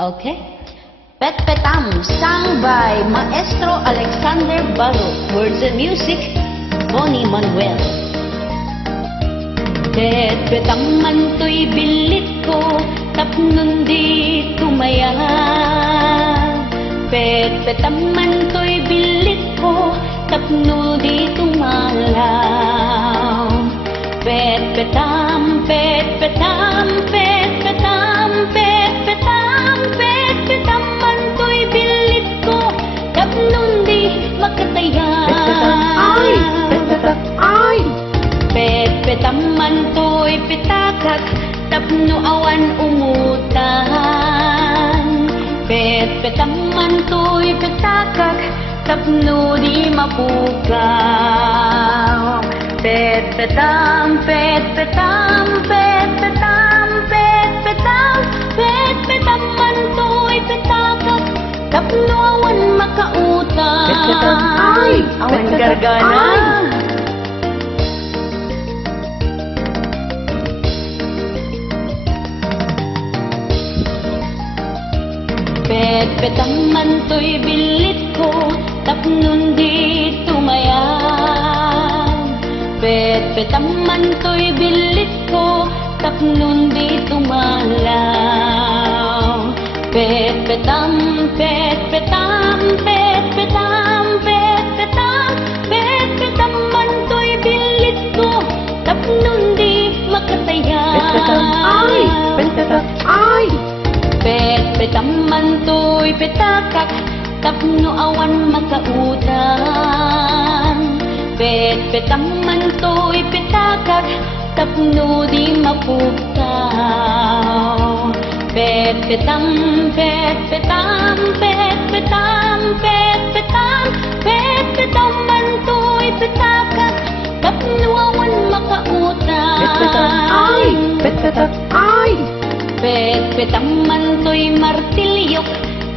Okay. Pet Petam, sung by Maestro Alexander Baro. Words and music, Bonnie Manuel. Pet Petam man to'y bilit ko, tapnon di tumaya. Pet Petam man to'y bilit ko, tapno di tumalaw. Pet Petam, Pet Petam, Pet Petam, Pet Petam, Pet Petam man to'y bilit ko, tapnon di makataya. Pet Petam, ay! Pet Petam man to'y pitakak, tapno awan umutan. Pet Petam man to'y pitakak, tapno di mapukaw. Pet Petam, Pet Petam, Pet Petam, Pet Petam, Pet Petam man to'y pitakak, tapno awan makautan. Pet Petam, ay! Awan Pet Petam, gargana. ay! Pet Petam man to'y bilit ko, tapnon di tumayag. Pet Petam man to'y bilit ko, tapnon di tumalaw. Pet Petam, Pet Petam, Pet Petam, Pet Petam, Pet Petam man to'y bilit ko, tapnon di makataya. Pet Petam, ay! Pet Petam, ay! Pet Petam man to'y pitakak, tapno awan makautan. Pet Petam man to'y pitakak, tapno di mapukaw. Pet Petam, Pet Petam, Pet Petam, Pet Petam, Pet Petam man to'y pitakak, tapno awan makautan. Pet Petam, ay! Pet Petam, ay! Pet Petam man to'y martilyok,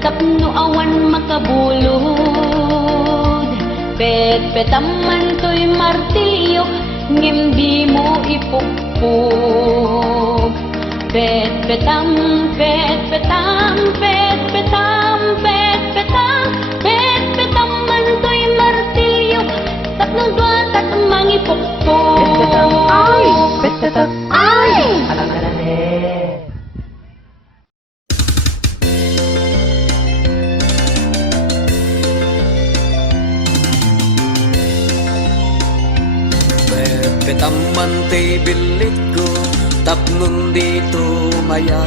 tapno awan makabulod. Pet Petam man to'y martilyok, ngem di mo ipukpok. Pet Petam, Pet Petam, Pet Petam, Pet Petam, Pet Petam man to'y martilyok, tapno duat at mangipukpok. Pet Petam, ay! Pet Petam, ay! Alang-alang eh. Pet Petam man to'y bilit ko, tapnon di tumaya.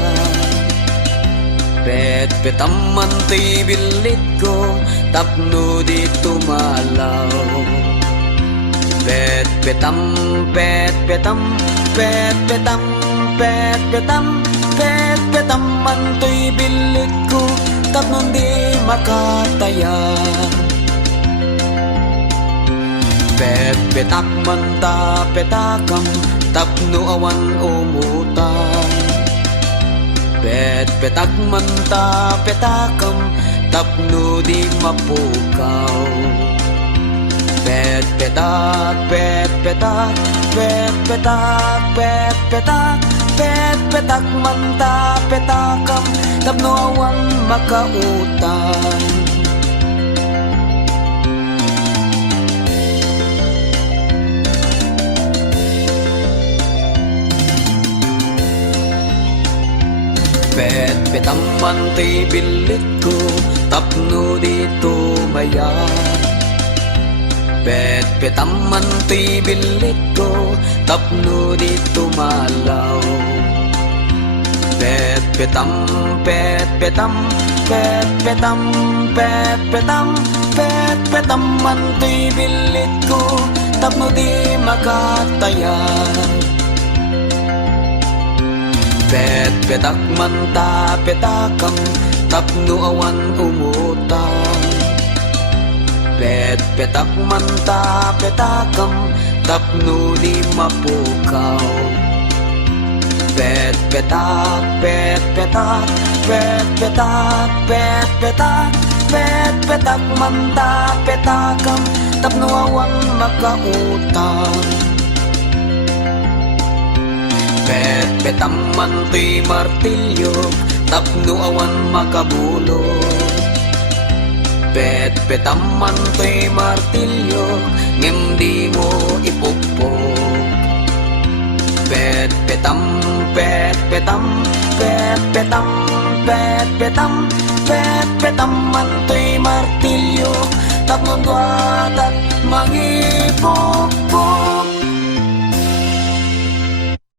Pet Petam man to'y bilit ko, tapno di tumalaw. Pet Petam, Pet Petam, Pet Petam, Pet Petam, Pet Petam man to'y bilit ko, tapnon di makataya. Pet Petak man ta petakam, tapno awan umutan. Pet Petak man ta petakam, tapno di mapukaw. Pet Petak, Pet Petak, Pet Petak, Pet Petak, Pet Petak man ta petakam, tapno awan makautan. Pet Petam man to'y bilit ko, tapno di tumaya. Pet Petam man to'y bilit ko, tapno di tumalaw. Pet Petam, Pet Petam, Pet Petam, Pet Petam, Pet Petam man to'y bilit ko, tapno di makataya. Pet Petak man ta petakam, tapno awan umutan. Pet Petak man ta petakam, tapno di mapukaw. Pet Petak, Pet Petak, Pet Petak, Pet Petak, Pet Petak man ta petakam, tapno awan makautan. Pet Petam man to'y martilyo, tapno awan makabulo. Pet-petam man to'y martilyo, ngem di mo ipukpok. Pet-petam, pet-petam, pet-petam, pet-petam, pet-petam man to'y martilyo, tapno duat at mangipon.